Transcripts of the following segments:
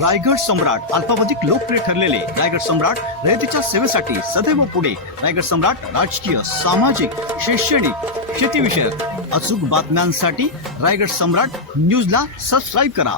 रायगड सम्राट अल्पावधिक लोकप्रिय ठरलेले रायगड सम्राट रयतेच्या सेवेसाठी सदैव पुढे. रायगड सम्राट राजकीय सामाजिक शैक्षणिक शेतीविषयक अचूक बातम्यांसाठी रायगड सम्राट न्यूजला सबस्क्राईब करा.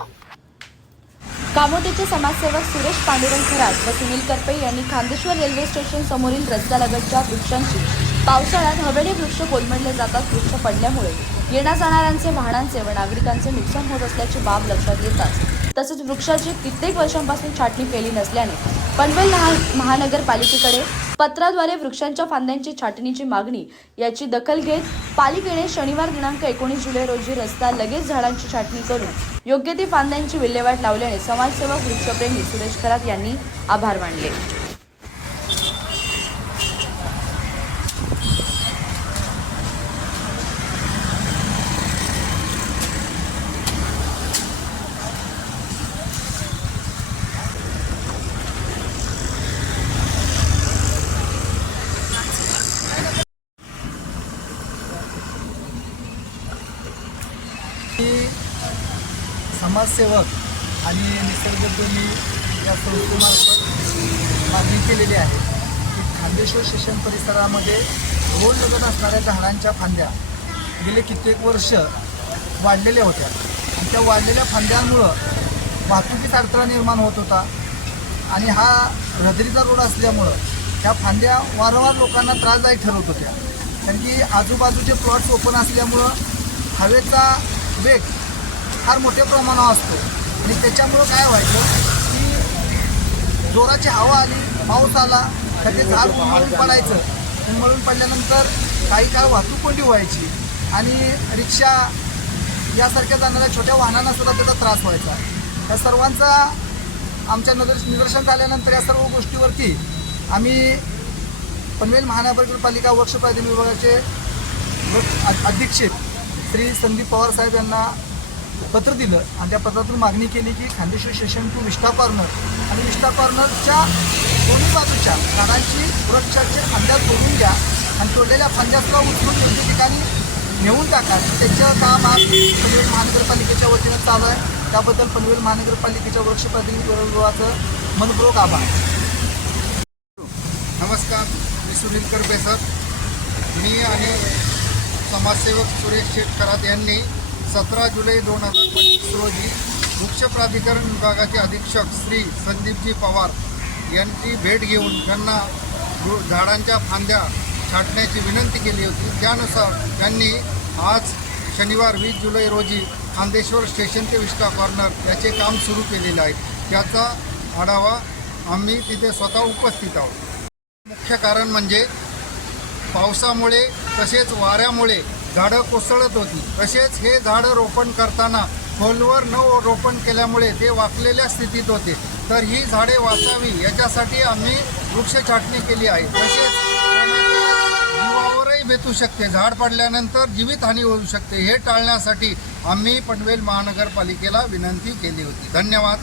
कामोटीचे समाजसेवक सुरेश पांडुरंग खरात व सुनील करपे यांनी खांदेश्वर रेल्वे स्टेशन समोरील रस्त्यालगतच्या वृक्षांची पावसाळ्यात हवेली वृक्ष कोलमडले जातात वृक्ष पडल्यामुळे. येण्या जाणाऱ्यांचे वाहनांचे व नागरिकांचे नुकसान होत असल्याची बाब लक्षात येताच. तसेच वृक्षाची कित्येक वर्षांपासून छाटणी केली नसल्याने पनवेल महा- महानगरपालिकेकडे पत्राद्वारे वृक्षांच्या फांद्यांची छाटणीची मागणी याची दखल घेत पालिकेने शनिवार दिनांक एकोणीस जुलै रोजी रस्ता लगेच झाडांची छाटणी करून योग्य ती फांद्यांची विल्हेवाट लावल्याने समाजसेवक वृक्षप्रेमी सुरेश खरात यांनी आभार मानले. मी समाजसेवक आणि निसर्गप्रेमी या संस्थेमार्फत मागणी केलेली आहे की खांदेश्वर शिक्षण परिसरामध्ये रोड लगत असणाऱ्या झाडांच्या फांद्या गेले कित्येक वर्ष वाढलेल्या होत्या. आणि त्या वाढलेल्या फांद्यांमुळं वाहतुकीचा अडथळा निर्माण होत होता. आणि हा रदरीचा रोड असल्यामुळं त्या फांद्या वारंवार लोकांना त्रासदायक ठरवत होत्या. कारण की आजूबाजूचे प्लॉट्स ओपन असल्यामुळं हवेचा वेग फार मोठ्या प्रमाणावर असतो. आणि त्याच्यामुळं काय व्हायचं की जोराची हवा आली पाऊस आला तर ते झाड उमळून पडायचं. उमळून पडल्यानंतर काही काळ वाहतूक कोंडी व्हायची. आणि रिक्षा यासारख्या जाणाऱ्या छोट्या वाहनांना सुद्धा त्याचा त्रास व्हायचा. या सर्वांचा आमच्या नजर निदर्शन झाल्यानंतर या सर्व गोष्टीवरती आम्ही पनवेल महानगरपालिका वृक्ष प्राधिकरण विभागाचे अधीक्षक श्री संदीप पवार साहेब यांना पत्र दिलं आणि त्या पत्रातून मागणी केली की Khandeshwar station to Vishta corner आणि विष्टा कॉर्नरच्या दोन्ही बाजूच्या कानांची वृक्षाचे फांद्या तोडून घ्या आणि तोडलेल्या फांद्यातला उचलून योग्य ठिकाणी नेऊन टाका. त्याचं काम आज पनवेल महानगरपालिकेच्या वतीनं चालू आहे. त्याबद्दल पनवेल महानगरपालिकेच्या वृक्ष प्राधिकरण मनपूर्वक आभार. नमस्कार मी सुनील करपे सर मी आणि समाजसेवक सुरेश शेटकरात यांनी सतरा जुलै दोन हजार पंचवीस रोजी वृक्ष प्राधिकरण विभागाचे अधीक्षक श्री संदीपजी पवार यांची भेट घेऊन त्यांना झाडांच्या फांद्या छाटण्याची विनंती केली होती. त्यानुसार त्यांनी आज शनिवार वीस जुलै रोजी खांदेश्वर स्टेशन ते विष्टा कॉर्नर याचे काम सुरू केलेले आहे. त्याचा आढावा आम्ही तिथे स्वतः उपस्थित आहोत. मुख्य कारण म्हणजे पावसामुळे तसेच वाऱ्यामुळे झाडं कोसळत होती. तसेच हे झाडं रोपण करताना खोलवर न रोपण केल्यामुळे ते वाकलेल्या स्थितीत होते. तर ही झाडे वाचावी याच्यासाठी आम्ही वृक्ष छाटणी केली आहे. तसेच जीवावरही बेतू शकते. झाड पडल्यानंतर जीवितहानी होऊ शकते. हे टाळण्यासाठी आम्ही पनवेल महानगरपालिकेला विनंती केली होती. धन्यवाद.